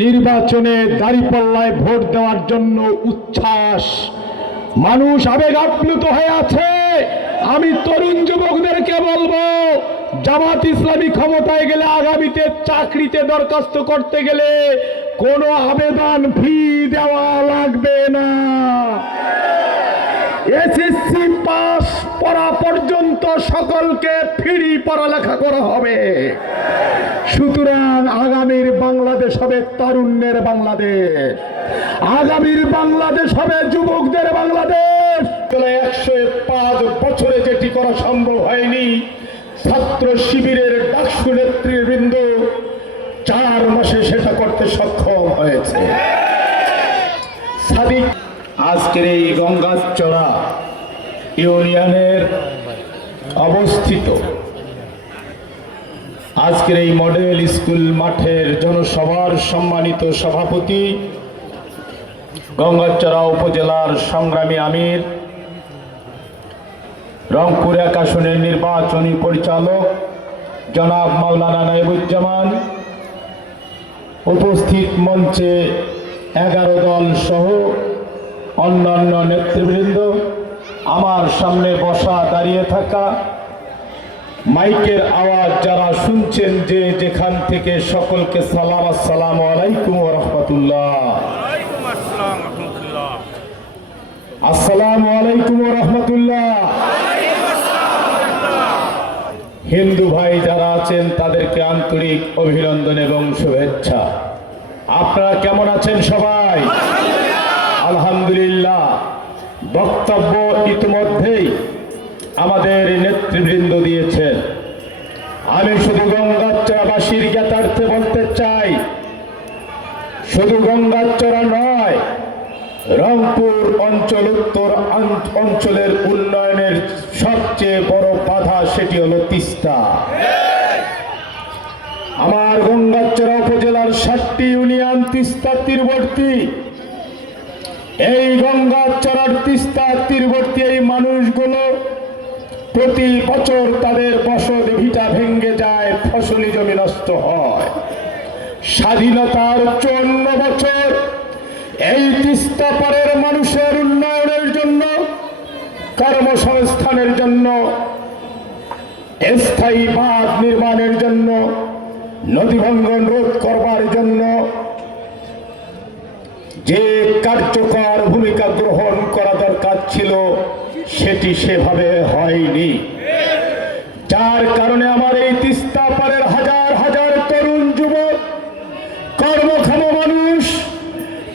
নির্বাচনে দাঁড়িপাল্লায় ভোট দেওয়ার জন্য উচ্ছ্বাস, মানুষ আবেগ আপ্লুত হয়ে আছে। আমি তরুণ যুবকদেরকে বলবো, জামাত ইসলামী ক্ষমতায় গেলে আগামীতে চাকরিতে দরখাস্ত করতে গেলে কোনো আবেদন ফি দেওয়া লাগবে না। এসএসসি পাস করা পর্যন্ত সকলকে ফ্রি পড়ালেখা করা হবে। সুতরাং আগামীর বাংলাদেশ হবে তারুণ্যের বাংলাদেশ, আগামীর বাংলাদেশ হবে যুবকদের বাংলাদেশ। 105 বছরে যেটি করা সম্ভব হয়নি, ছাত্র শিবিরের ডাকসু নেতৃবৃন্দ 4 মাসে সেটা করতে সক্ষম হয়েছে। সাদিক আজকের এই গঙ্গাচড়া ইউনিয়নের অবস্থিত আজকের এই মডেল স্কুল মাঠের জনসভার সম্মানিত সভাপতি, গঙ্গাচড়া উপজেলার সংগ্রামী আমির, রংপুর 1 আসনের নির্বাচনী পরিচালক জনাব মাওলানা নাইবুজ্জামান, উপস্থিত মঞ্চে 11 দল সহ অন্যান্য নেতৃবৃন্দ, আমার সামনে বসা দাঁড়িয়ে থাকা, মাইকের আওয়াজ যারা শুনছেন যে যেখান থেকে, সকলকে সালাম, আসসালামু আলাইকুম ওয়া রাহমাতুল্লাহ। আসসালামু আলাইকুম ওয়া রাহমাতুল্লাহ। হিন্দু ভাই যারা আছেন তাদেরকে আন্তরিক অভিনন্দন এবং শুভেচ্ছা। আপনারা কেমন আছেন সবাই? আলহামদুলিল্লাহ। বক্তব্য ইতিমধ্যেই আমাদের নেতৃবৃন্দ দিয়েছেন। আমি শুধু গঙ্গাচড়াবাসীর জ্ঞাতার্থে বলতে চাই, শুধু গঙ্গাচড়া নয়, রংপুর অঞ্চল, উত্তর অঞ্চলের উন্নয়নের সবচেয়ে বড় বাধা সেটি হলো তিস্তা। আমার গঙ্গাচড়া উপজেলার 7টি ইউনিয়ন তিস্তা তীরবর্তী। এই গঙ্গাচড়ার তিস্তা তীরবর্তী এই মানুষগুলো প্রতি বছর তাদের বসত ভিটা ভেঙে যায়, ফসলি জমি নষ্ট হয়। স্বাধীনতার 54 বছর এই তিস্তা পারের মানুষের উন্নয়নের জন্য, কর্মসংস্থানের জন্য, স্থায়ী বাঁধ নির্মাণের জন্য, নদী ভাঙ্গন রোধ করবার জন্য যে কার্যকর ভূমিকা গ্রহণ করা দরকার ছিল সেটি সেভাবে হয়নি। যার কারণে আমার এই তিস্তা পারের হাজার হাজার তরুণ যুবক, কর্মক্ষম মানুষ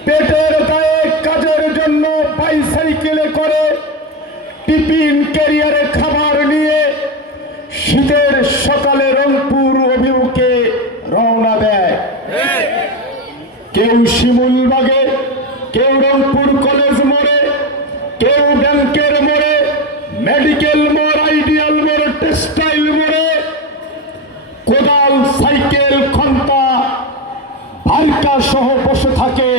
পেটের দায়ে কাজের জন্য বাইসাইকেলে করে, টিফিন ক্যারিয়ারে খাবার নিয়ে শীতের সকালে রংপুর অভিমুখে রওনা দেয়। কেউ শিমুলবাগে, কেউ রংপুর কলেজ মোড়ে, কেউ ব্যাংকের মোড়ে, মেডিকেল মোড়, আইডিয়াল মোড়, টেক্সটাইল মোড়ে কোদাল, সাইকেল, খন্তা, ভাইকা সহ বসে থাকে।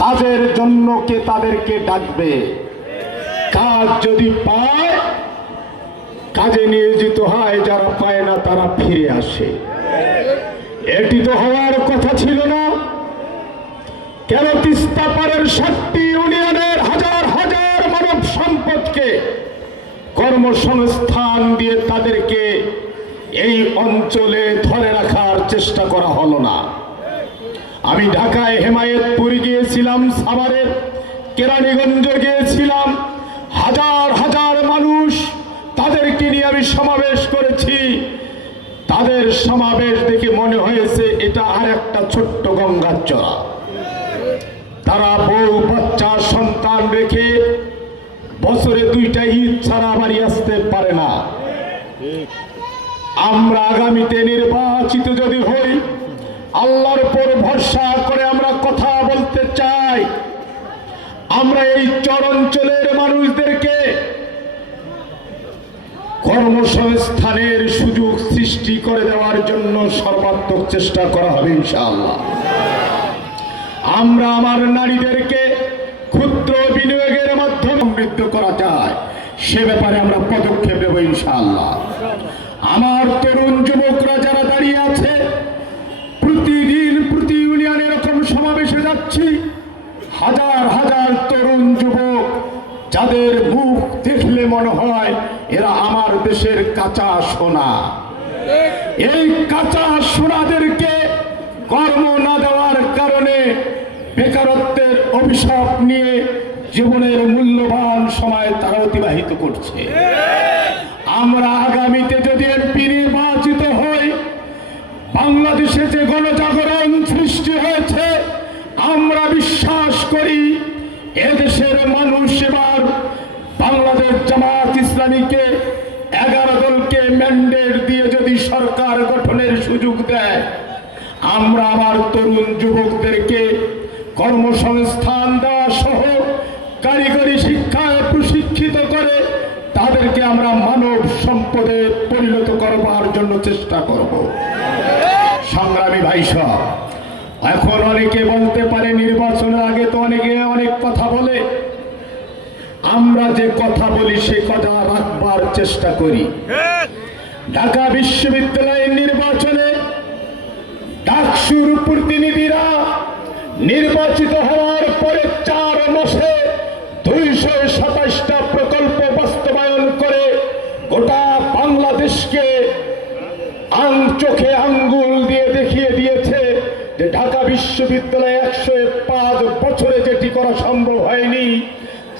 কাজের জন্য কে তাদেরকে ডাকবে? কাজ যদি পায় কাজে নিয়োজিত হয়, যারা পায় না তারা ফিরে আসে। এটি তো হওয়ার কথা ছিল না। কেন তিস্তা পারের 7টি ইউনিয়নের হাজার হাজার মানব সম্পদকে কর্মসংস্থান দিয়ে তাদেরকে এই অঞ্চলে ধরে রাখার চেষ্টা করা হলো না? আমি ঢাকায় হেমায়েতপুর গিয়েছিলাম, সাভারের কেরানীগঞ্জ গিয়েছিলাম, হাজার হাজার মানুষ, তাদেরকে নিয়ে আমি সমাবেশ করেছি। তাদের সমাবেশ দেখে মনে হয়েছে এটা আর একটা ছোট্ট গঙ্গাচড়া। তারা বউ বাচ্চা সন্তান রেখে বছরে 2টা ঈদ ছাড়া বাড়ি আসতে পারে না। আমরা আগামীতে নির্বাচিত যদি হই, আল্লাহর উপর ভরসা করে আমরা কথা বলতে চাই। আমরা এই চরাঞ্চলের মানুষদেরকে কর্মসংস্থানের সুযোগ সৃষ্টি করে দেওয়ার জন্য সর্বাত্মক চেষ্টা করা হবে ইনশাআল্লাহ। আমরা আমার নারীদেরকে ক্ষুদ্র বিনিয়োগের মাধ্যমে সমৃদ্ধ করা যায়, সে ব্যাপারে আমরা পদক্ষেপ নেব ইনশাআল্লাহ। আমার তরুণ যুবকরা যারা দাঁড়িয়ে আছে, প্রতিদিন প্রতি ইউনিয়নের যাদের মুখ দেখলে মনে হয় এরা আমার দেশের কাঁচা সোনা, এই কাঁচা সোনাদেরকে কর্ম না দেওয়ার কারণে বেকারত্বের অভিশাপ নিয়ে জীবনের মূল্যবান সময় তারা অতিবাহিত করছে। আমরা আগামীতে যদি এমপি নির্বাচিত হই, বাংলাদেশে যে গণজাগরণ সৃষ্টি হয়েছে, আমরা বিশ্বাস করি এদেশের মানুষ এবার বাংলাদেশ জামাত ইসলামীকে 11 দলকে ম্যান্ডেট দিয়ে যদি সরকার গঠনের সুযোগ দেয়, আমরা আবার তরুণ যুবকদেরকে কর্মসংস্থান দেওয়া সহ কারিগরি শিক্ষায় প্রশিক্ষিত করে তাদেরকে আমরা মানব সম্পদে পরিণত করবার জন্য চেষ্টা করব। সংগ্রামী ভাইসব, এখন অনেকে বলতে পারে নির্বাচনের আগে তো অনেকে অনেক কথা বলে, আমরা যে কথা বলি সে কথা রাখবার চেষ্টা করি। ঢাকা বিশ্ববিদ্যালয়ের নির্বাচনে ডাকসুর প্রতিনিধিরা নির্বাচিত হওয়ার পরে 4 মাসে 227টা প্রকল্প বাস্তবায়ন করে গোটা বাংলাদেশকে চোখে আঙ্গুল দিয়ে দেখিয়ে দিয়েছে যে ঢাকা বিশ্ববিদ্যালয়ে 105 বছরে যেটি করা সম্ভব হয়নি,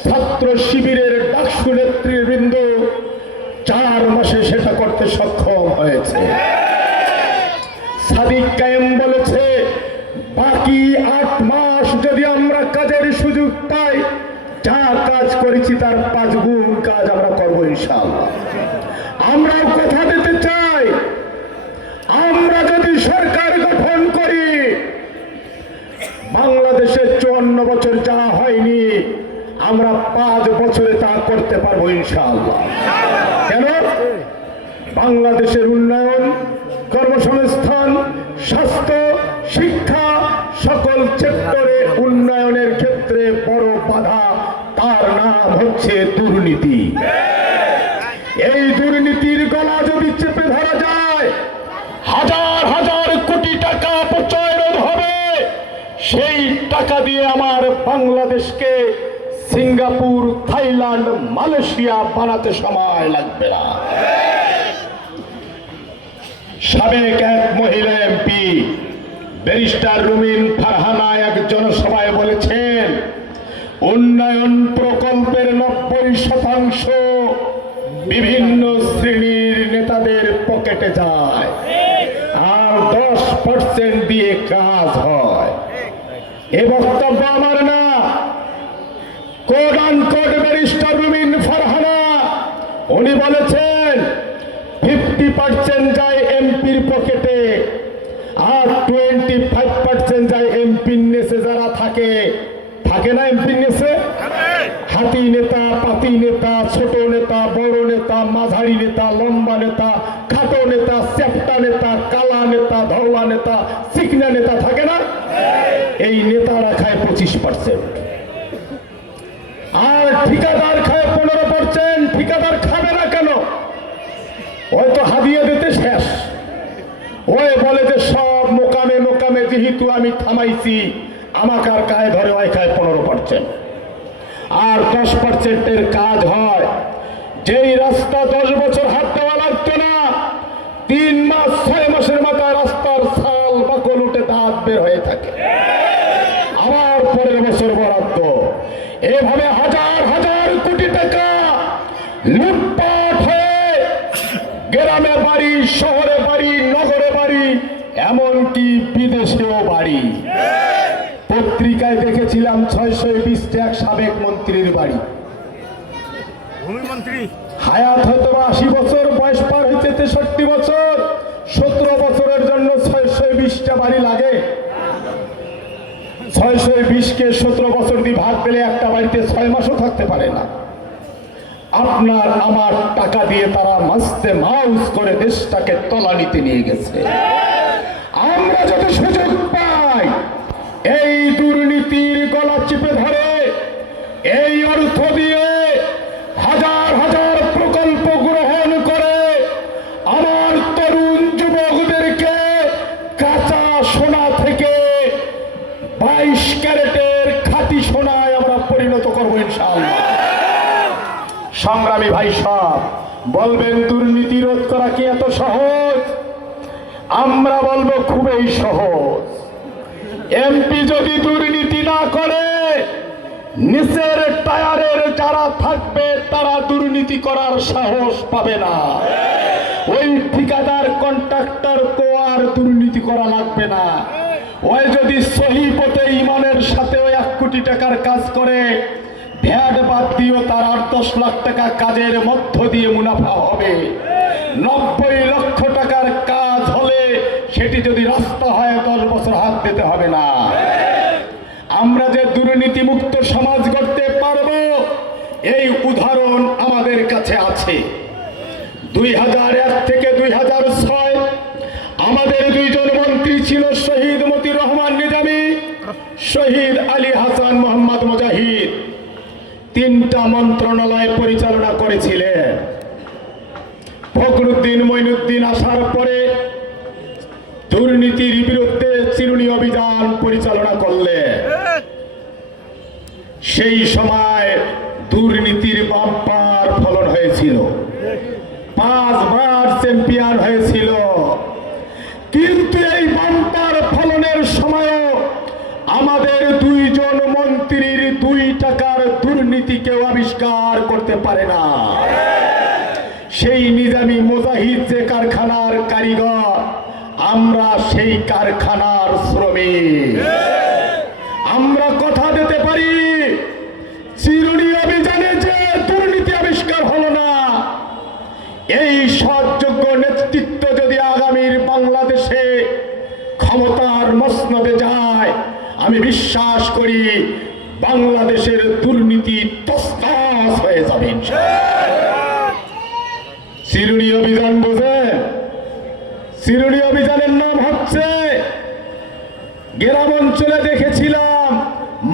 ছাত্র শিবিরের ডাকসু নেতৃবৃন্দ 4 মাসে সেটা করতে সক্ষম হয়েছে। সাদিক কায়েম বলেছে বাকি 8 মাস যদি আমরা কাজের সুযোগ পাই, যা কাজ করেছি তার 5 গুণ কাজ আমরা করবো ইনশাআল্লাহ। আমরা কথা দিতে চাই, আমরা যদি সরকার গঠন করি, বাংলাদেশে 54 বছর যা হয়নি আমরা 5 বছরে তা করতে পারবো ইনশাআল্লাহ। কেন? বাংলাদেশের উন্নয়ন, কর্মসংস্থান, স্বাস্থ্য, শিক্ষা সকল সেক্টরে উন্নয়নের ক্ষেত্রে বড় বাধা, তার নাম হচ্ছে দুর্নীতি। এই দুর্নীতির গলা যদি চেপে ধরা যায়, হাজার হাজার কোটি টাকা অপচয় রোধ হবে। সেই টাকা দিয়ে আমার বাংলাদেশকে সিঙ্গাপুর, থাইল্যান্ড, মালয়েশিয়া বানাতে সময় লাগবে না। সাবেক এক মহিলা এমপি ব্যারিস্টার রুমিন ফারহানা এক জনসভায় বলেছেন, উন্নয়ন প্রকল্পের 90% বিভিন্ন শ্রেণীর নেতাদের পকেটে যায় আর 10% দিয়ে কাজ হয়। এ বক্তব্য আমার না, কোড আনকোড ব্যারিস্টার রুমিন ফারহানা উনি বলেছেন 50% যায় এমপির পকেটে আর 25% যায় এমপির নেশে যারা থাকে না এমপির নেশে, হাতি নেতা, পাতি নেতা, ছোট নেতা, বড় নেতা, মাঝারি নেতা, লম্বা নেতা, খাটো নেতা, চ্যাপ্টা নেতা, কালা নেতা, ধওয়া নেতা, চিকনা নেতা থাকে না, এই নেতারা খায় 25%। আর ঠিকাদার খায় 15%। ঠিকাদার খাবে না কেন? ওই তো হাদিয়ে দিতে শেষ। ওই বলে যে সব মোকামে মোকামে যেহেতু আমি থামাইছি, আমাকে আর গায়ে ধরে ওই খায় 15%। আর 10%-এর কাজ হয়। যেই রাস্তা 10 বছর হাত দেওয়া লাগতো না, 3 মাস 6 মাসের মাথায় রাস্তার ছাল বাকল উঠে দাঁত বের হয়ে থাকে, আবার পরের বছর বরাদ্দ। এভাবে হাজার হাজার কোটি টাকা লুটপাট হয়ে গ্রামে বাড়ি, শহরে বাড়ি, নগরে বাড়ি, এমনকি বিদেশেও বাড়ি। পত্রিকায় দেখেছিলাম 620টা এক সাবেক মন্ত্রীর বাড়ি। হায়াত হয়তো 80 বছর, বয়স পার হইতে 63 বছর। 17 বছরের জন্য 620টা বাড়ি লাগে। 620কে 17 বছর দিয়ে ভাগ পেলে একটা বাড়িতে 6 মাসও থাকতে পারে না। আপনার আমার টাকা দিয়ে তারা মাস্তে মাউস করে দেশটাকে তলানিতে নিয়ে গেছে। আমরা যদি সুযোগ পাই, এই দুর্নীতির গলা চিপে ধরে এই অর্থ দিয়ে হাজার হাজার প্রকল্প গ্রহণ করে আমার তরুণ যুবকদেরকে কাঁচা সোনা থেকে 22 ক্যারেটের খাঁটি সোনায় আমরা পরিণত করবো ইনশাআল্লাহ। সংগ্রামী ভাই সব বলবেন দুর্নীতি রোধ করা কি এত সহজ? আমরা বলবো খুবই সহজ। এমপি যদি দুর্নীতি না করে, নিচের টায়ারের যারা থাকবে তারা দুর্নীতি করার সাহস পাবে না। ওই ঠিকাদার কন্ট্রাক্টর তো আর দুর্নীতি করা লাগবে না। ওই যদি সহি পথে ইমানের সাথে ওই 1 কোটি টাকার কাজ করে, ভ্যাট বাদ দিয়েও তার 8-10 লাখ টাকা কাজের মধ্য দিয়ে মুনাফা হবে। 90 লক্ষ টাকার কাজ হলে সেটি যদি রাস্তা হয় 10 বছর হাত দিতে হবে না। আমরা যে দুর্নীতি মুক্ত সমাজ গড়তে পারবো এই উদাহরণ আমাদের কাছে আছে। 2001 থেকে 2006 আমাদের 2 জন মন্ত্রী ছিল, শহীদ মতিউর রহমান নিজামী, শহীদ আলী হাসান মোহাম্মদ মুজাহিদ। 3টা মন্ত্রণালয় পরিচালনা করেছিলেন। ফখরুদ্দিন মঈনুদ্দিন আসার পরে দুর্নীতির বিরুদ্ধে চিরুনি অভিযান পরিচালনা করলেন। সেই সময় দুর্নীতির বাম্পার ফলন হয়েছিল, 5 বার চ্যাম্পিয়ন হয়েছিল। কিন্তু এই বাম্পার ফলনের সময়ও আমাদের 2 জন মন্ত্রীর 2 টাকার দুর্নীতি কেউ আবিষ্কার করতে পারে না। সেই নিজামী মুজাহিদ যে কারখানার কারিগর, আমরা সেই কারখানার শ্রমিক। আমরা কথা দিতে পারি, চিরুনি অভিযানে যে দুর্নীতি আবিষ্কার হলো না, এই সৎযোগ্য নেতৃত্ব যদি আগামীর বাংলাদেশে ক্ষমতার মসনদে যায়, আমি বিশ্বাস করি বাংলাদেশের দুর্নীতি তছনছ হয়ে যাবে। চিরুনি অভিযান বোঝেন? চিরুনি অভিযানের নাম হচ্ছে, গ্রাম অঞ্চলে দেখেছিলাম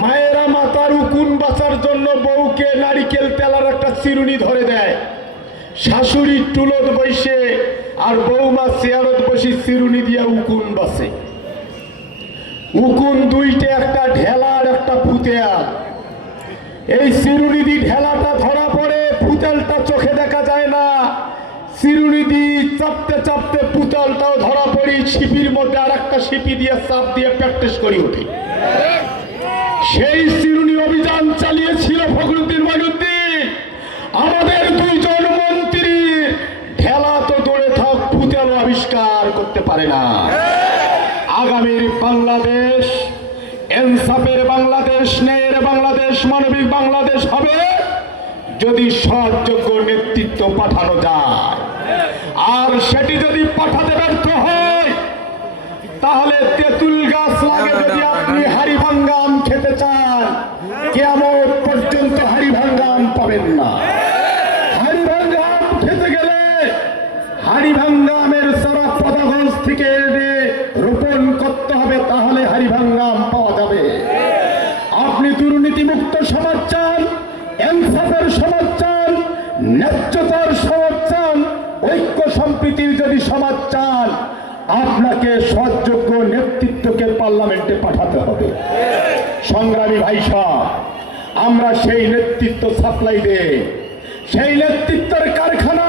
মায়েরা মাতার উকুন বাঁচার জন্য বউকে নারিকেল তেলার একটা চিরুনি ধরে দেয়, শাশুড়ি টুলত বসে আর বৌমা চেয়ারত বসে চিরুনি দিয়ে উকুন বাঁচে। উকুন 2টে, একটা ঢেলার একটা ফুতেয়াল। এই চিরুনি দিয়ে ঢেলাটা ধরা পড়ে, ফুতেলটা চোখে দেখা যায় না। চিরুনি দিয়ে চাপতে চাপতে পুতলটাও ধরা পড়ি, শিপির মধ্যে আর একটা শিপি দিয়ে চাপ দিয়ে প্র্যাকটিস করে উঠি। সেই চিরুনি অভিযান চালিয়েছিল ফখরুদ্দিন মঈনুদ্দিন। আমাদের 2 জন মন্ত্রী ঢেলা তো দূরে থাক, পুতেলও আবিষ্কার করতে পারে না। আগামীর বাংলাদেশ ইনসাফের বাংলাদেশ, ন্যায়ের বাংলাদেশ, মানবিক বাংলাদেশ হবে যদি সৎযোগ্য নেতৃত্ব পাঠানো যায়। আর সেটি যদি পাঠাতে ব্যর্থ হয়, তাহলে তেঁতুল গাছ লাগে যদি আপনি হাড়িভাঙ্গা আম খেতে চান, কিয়ামত পর্যন্ত হাড়িভাঙ্গা আম পাবেন না। হাড়িভাঙ্গা আম খেতে গেলে হাড়িভাঙ্গা আমের চারা পদাগঞ্জ থেকে এনে রোপণ করতে হবে, তাহলে হাড়িভাঙ্গা আম পাওয়া যাবে। আপনি দুর্নীতি মুক্ত সমাজ চান, ইনসাফের সমাজ চান, ন্যায্যতার সমাজ চান, ঐক্য সম্প্রীতির যদি সমাজ চান, আপনাকে সৎযোগ্য নেতৃত্বকে পার্লামেন্টে পাঠাতে হবে। সংগ্রামী ভাই সব, আমরা সেই নেতৃত্ব সাপ্লাই দেই। সেই নেতৃত্বের কারখানা,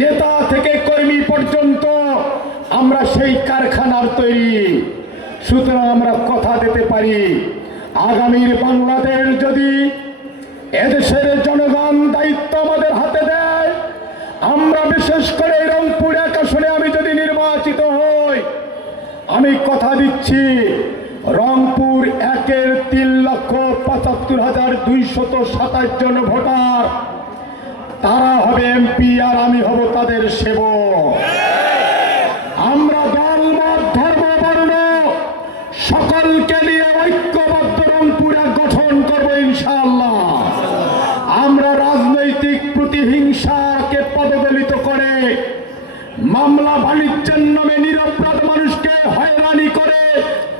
নেতা থেকে কর্মী পর্যন্ত আমরা সেই কারখানার তৈরি। সুতরাং আমরা কথা দিতে পারি, আগামীর বাংলাদেশ যদি এদেশের জনগণ দায়িত্ব আমাদের হাতে দেয়, আমরা বিশেষ করে রংপুর 1 আসনে আমি যদি নির্বাচিত হই, আমি কথা দিচ্ছি রংপুর 1-এর 3,75,227 জন ভোটার, তারা হবে এমপি আর আমি হব তাদের সেবক। আমরা দল মত ধর্ম বর্ণ সকলকে নিয়ে ঐক্যবদ্ধ রংপুর 1 গঠন করবো ইনশাআল্লাহ। আমরা রাজনৈতিক প্রতিহিংসাকে পদদলিত করে, মামলা বাণিজ্যের নামে নিরপরাধ মানুষকে হয়রানি করে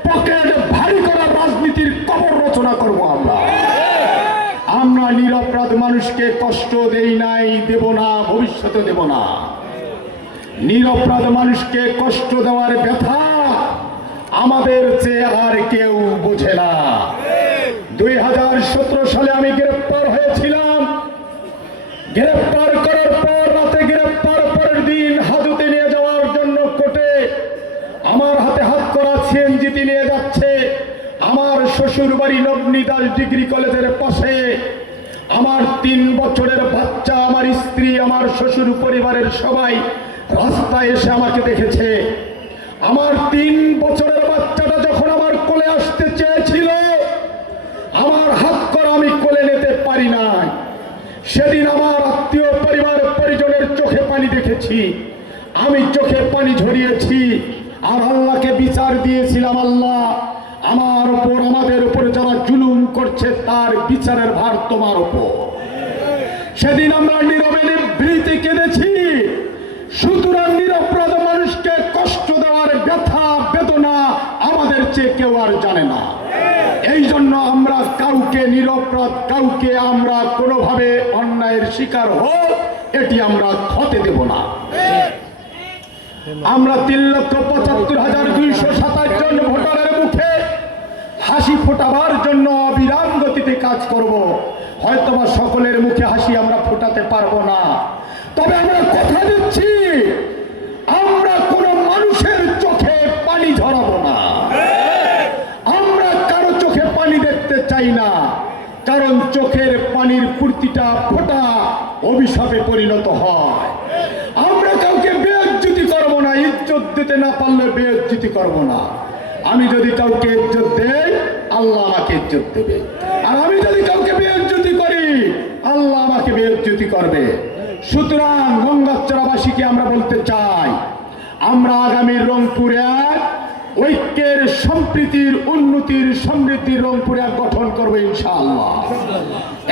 পকেট ভারী করার রাজনীতির কবর রচনা করব। আমরা নিরপরাধ মানুষকে কষ্ট দেই নাই, দেব না, ভবিষ্যতে দেব না। নিরপরাধ মানুষকে কষ্ট দেওয়ার ব্যথা আমাদের চেয়ে আর কেউ বোঝে না। 2017 সালে আমি গ্রেপ্তার হয়েছিলাম। গ্রেফতার করার পর রাতে গ্রেফতার, পরের দিন হাজতে নিয়ে যাওয়ার জন্য কোর্টে আমার হাতে হাত করা সিএনজিতে নিয়ে যাচ্ছে। আমার শ্বশুর বাড়ি নবনীদাস ডিগ্রি কলেজের পাশে। আমার 3 বছরের বাচ্চা, আমার স্ত্রী, আমার শ্বশুর পরিবারের সবাই রাস্তায় এসে আমাকে দেখেছে। আমার 3 বছরের বাচ্চাটা যখন আমার কোলে আসতে চেয়েছিল, আমার হাত করা আমি কোলে নিতে পারি নাই। সেদিন আমার আত্মীয় পরিবার পরিজনের চোখে পানি দেখেছি, আমি চোখে পানি ঝরিয়েছি, আর আল্লাহকে বিচার দিয়েছিলাম, আল্লাহ আমার উপর, আমাদের উপর যারা জুলুম করছে তার বিচারের ভার তোমার উপর। সেদিন আমরা নীরবে নিভৃতে কেঁদেছি। সুতরাং নিরপরাধ মানুষকে কষ্ট দেওয়ার ব্যথা বেদনা আমাদের চেয়ে কেউ আর জানে না। এই জন্য আমরা কাউকে, নিরপরাধ কাউকে আমরা কোনোভাবে অন্যায়ের শিকার হোক এটি আমরা হতে দেব না। আমরা 3,75,227 জন ভোটারের মুখে হাসি ফোটাবার জন্য অবিরাম গতিতে কাজ করব। হয়তোবা সকলের মুখে হাসি আমরা ফোটাতে পারবো না, তবে আমরা কথা দিচ্ছি আমরা কোনো মানুষের চোখে পানি ঝরাবো না। আমরা কারো চোখে পানি দেখতে চাই না, কারণ চোখের পানির প্রতিটা ফোঁটা অভিশাপে পরিণত হয়। আমরা কাউকে বেইজ্জতি করবো না, ইজ্জত দিতে না পারলে বেইজ্জতি করবো না। আমি যদি কাউকে ইজ্জত দেই, আল্লাহ আমাকে ইজ্জত দেবে, আর আমি যদি কাউকে বেইজ্জতি করি, আল্লাহ আমাকে বেইজ্জতি করবে। সুতরাং গঙ্গাচড়াবাসীকে আমরা বলতে চাই, আমরা আগামী রংপুর এক ঐক্যের, সম্প্রীতির, উন্নতির, সমৃদ্ধির রংপুর এক গঠন করবো ইনশাআল্লাহ।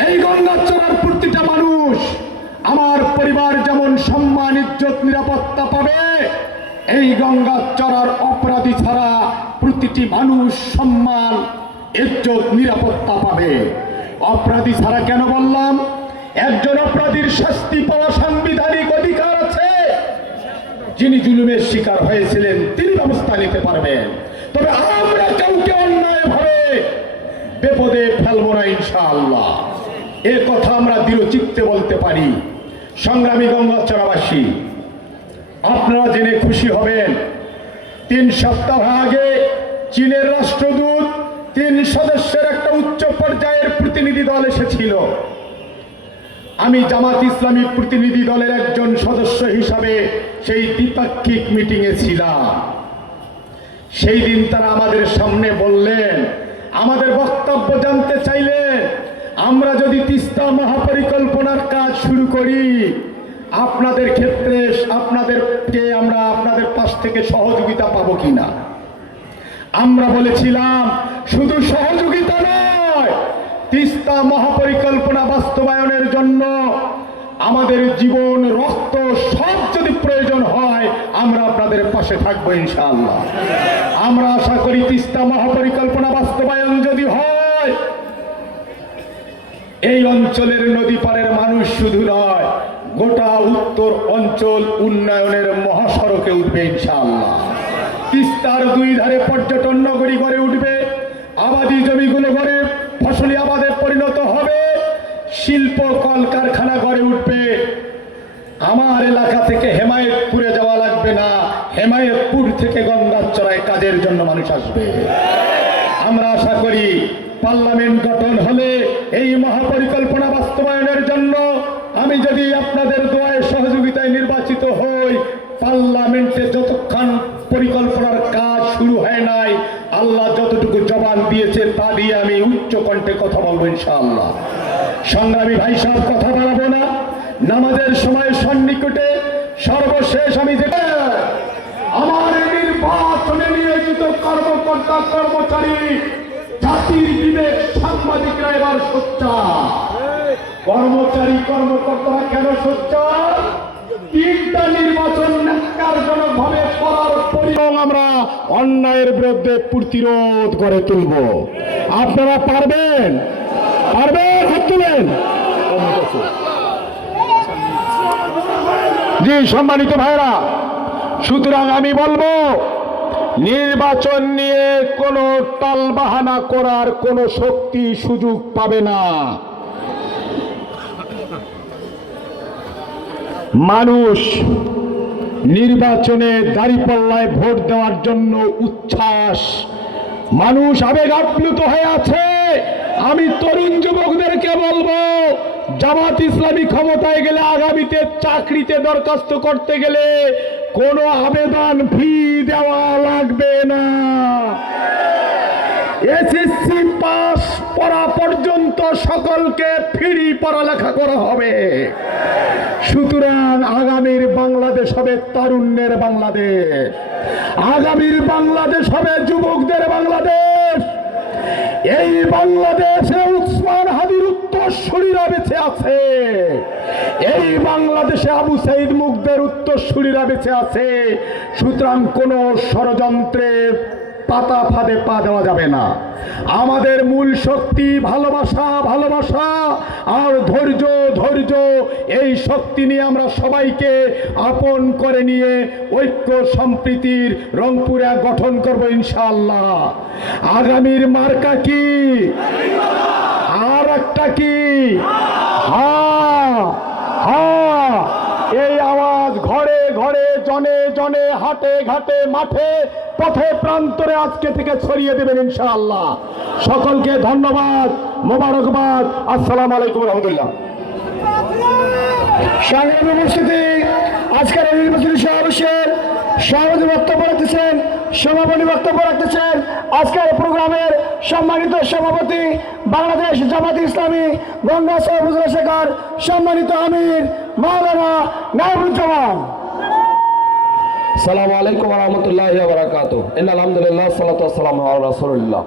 এই গঙ্গাচড়ার প্রতিটা মানুষ, আমার পরিবার যেমন সম্মান, ইজ্জত, নিরাপত্তা পাবে, এই গঙ্গাচড়ার অপরাধী ছাড়া প্রতিটি মানুষ সম্মান, ইজ্জত, নিরাপত্তা পাবে। অপরাধী ছাড়া কেন বললাম? একজন অপরাধীর শাস্তি পাওয়া সাংবিধানিক অধিকার আছে। যিনি জুলুমের শিকার হয়েছিলেন তিনি ব্যবস্থা নিতে পারবেন, তবে আমরা কাউকে অন্যায়ভাবে বিপদে ফেলবো না ইনশাআল্লাহ। এ কথা আমরা দৃঢ়চিত্তে বলতে পারি। সংগ্রামী গঙ্গাচড়াবাসী, আপনারা জেনে খুশি হবেন, 3 সপ্তাহ আগে চীনের রাষ্ট্রদূত 3 সদস্যের একটা উচ্চ পর্যায়ের প্রতিনিধি দল এসেছিল। আমি জামাত ইসলামী প্রতিনিধি দলের একজন সদস্য হিসাবে সেই দ্বিপাক্ষিক মিটিংয়ে ছিলাম। সেই দিন তারা আমাদের সামনে বললেন, আমাদের বক্তব্য জানতে চাইলেন, আমরা যদি তিস্তা মহাপরিকল্পনার কাজ শুরু করি, আপনাদের ক্ষেত্রে আপনাদেরকে আমরা আপনাদের পাশ থেকে সহযোগিতা পাবো কিনা। আমরা বলেছিলাম, শুধু সহযোগিতা নয়, তিস্তা মহাপরিকল্পনা বাস্তবায়নের জন্য আমাদের জীবন, রক্ত সব যদি প্রয়োজন হয় আমরা আপনাদের পাশে থাকবো ইনশাআল্লাহ। আমরা আশা করি তিস্তা মহাপরিকল্পনা বাস্তবায়ন যদি হয়, এই অঞ্চলের নদী পাড়ের মানুষ শুধু নয়, গোটা উত্তর অঞ্চল উন্নয়নের মহাসড়কে উঠবে ইনশাআল্লাহ। তিস্তার 2 ধারে পর্যটন নগরী গড়ে উঠবে, আবাদি জমিগুলো গড়ে ফসলি আবাদে পরিণত হবে, শিল্প কলকারখানা গড়ে উঠবে। আমার এলাকা থেকে হেমায়েতপুরে যাওয়া লাগবে না, হেমায়েতপুর থেকে গঙ্গাচড়ায় কাজের জন্য মানুষ আসবে। আমরা আশা করি পার্লামেন্ট গঠন হলে এই মহাপরিকল্পনা বাস্তবায়নের জন্য আমি যদি আপনাদের দোয়ায় সহযোগিতায় নির্বাচিত হই, পার্লামেন্টে যতক্ষণ পরিকল্পনার কাজ শুরু হয় নাই, আল্লাহ যতটুকু জবান দিয়েছে তা দিয়ে আমি উচ্চ কণ্ঠে কথা বলবো ইনশাআল্লাহ। সংগ্রামী ভাই সাহেব, কথা বাড়াবো না, নামাজের সময় সন্নিকটে সর্বশেষ আমি যে আমার নির্বাচনে নিয়োজিত কর্মকর্তা কর্মচারী, জাতির বিবেক, সাংবাদিকরা এবার সোচ্চার। কর্মচারী কর্মকর্তারা কেন সোচ্চার? 3টা নির্বাচন ন্যাক্কারজনক ভাবে করার পরিণাম আমরা অন্যায়ের বিরুদ্ধে প্রতিরোধ গড়ে তুলব। আপনারা পারবেন? পারবেন? হাত তুলেন। জি সম্মানিত ভাইরা, সুতরাং আমি বলবো, নির্বাচন নিয়ে কোনো টালবাহানা করার কোনো শক্তি সুযোগ পাবে না। মানুষ নির্বাচনে দাঁড়িপাল্লায় ভোট দেওয়ার জন্য উচ্ছ্বাস, মানুষ আবেগ আপ্লুত হয়ে আছে। আমি তরুণ যুবকদেরকে বলবো, জামাত ইসলামী ক্ষমতায় গেলে আগামীতে চাকরিতে দরখাস্ত করতে গেলে কোনো আবেদন ফি দেওয়া লাগবে না। এসএসসি পাস করা পর্যন্ত সকলকে ফ্রি পড়ালেখা করা হবে। সুতরাং আগামীর বাংলাদেশ হবে তারুণ্যের বাংলাদেশ, আগামীর বাংলাদেশ হবে যুবকদের বাংলাদেশ। এই বাংলাদেশে উসমান হাদির উত্তরসূরিরা বেঁচে আছে, এই বাংলাদেশে আবু সাইদ মুগ্ধের উত্তরসূরিরা বেঁচে আছে। সুতরাং কোন ষড়যন্ত্রের পাতা ফাঁদে পা দেওয়া যাবে না। আমাদের মূল শক্তি ভালোবাসা, ভালোবাসা আর ধৈর্য, ধৈর্য। এই শক্তি নিয়ে আমরা সবাইকে আপন করে নিয়ে ঐক্য সম্প্রীতির রংপুরে গঠন করব ইনশাআল্লাহ। আগামীর মার্কা কি? আর একটা কি? হ্যাঁ হ্যাঁ। এই আওয়াজ ঘরে ঘরে, জনে জনে, হাটে ঘাটে, মাঠে পথে প্রান্তরে আজকে থেকে ছড়িয়ে দেবেন ইনশাআল্লাহ। সকলকে ধন্যবাদ, মোবারকবাদ। আসসালামু আলাইকুম রহমতুল্লাহ। সংগ্রামী উপস্থিতি, আজকের এই নির্বাচনী সমাবেশের সভাপতি বক্তব্য রাখতেছেন, সভাপতি বক্তব্য রাখতেছেন আজকের প্রোগ্রামের সম্মানিত সভাপতি বাংলাদেশ জামাত ইসলামী গঙ্গাচর উপজেলা শাখার সম্মানিত আমির মাওলানা নাইমুজ্জামান। আসসালামু আলাইকুম ওয়া রাহমাতুল্লাহি ওয়া বারাকাতুহু। ইন্নাল হামদুলিল্লাহ, সালাতু ওয়াস সালামু আলা রাসূলিল্লাহ।